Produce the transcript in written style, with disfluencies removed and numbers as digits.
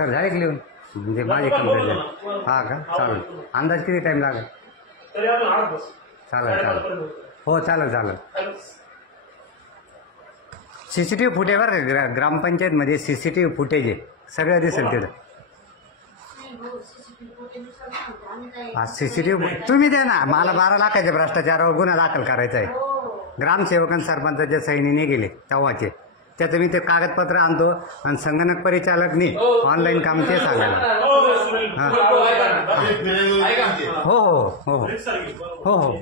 Sir झाले की लिहून म्हणजे माझी कंप्लेंट झाली. हा का चालेल. अंदाज किती टाईम लागेल? चालेल चालेल. हो चालेल चालेल. CCTV फुटेज बरं ग्रामपंचायतमध्ये CCTV फुटेज आहे सगळं दिसेल तिथं. हा CCTV तुम्ही द्या ना मला. 12 लाखाच्या भ्रष्टाचारावर गुन्हा दाखल करायचा आहे. ग्रामसेवक आणि सरपंचाच्या सहीने नाही गेले तेव्हाचे. त्याचं मी ते कागदपत्र आणतो आणि संगणक परिचालकनी ऑनलाईन काम ते सांगायला. हां हो हो हो हो हो हो.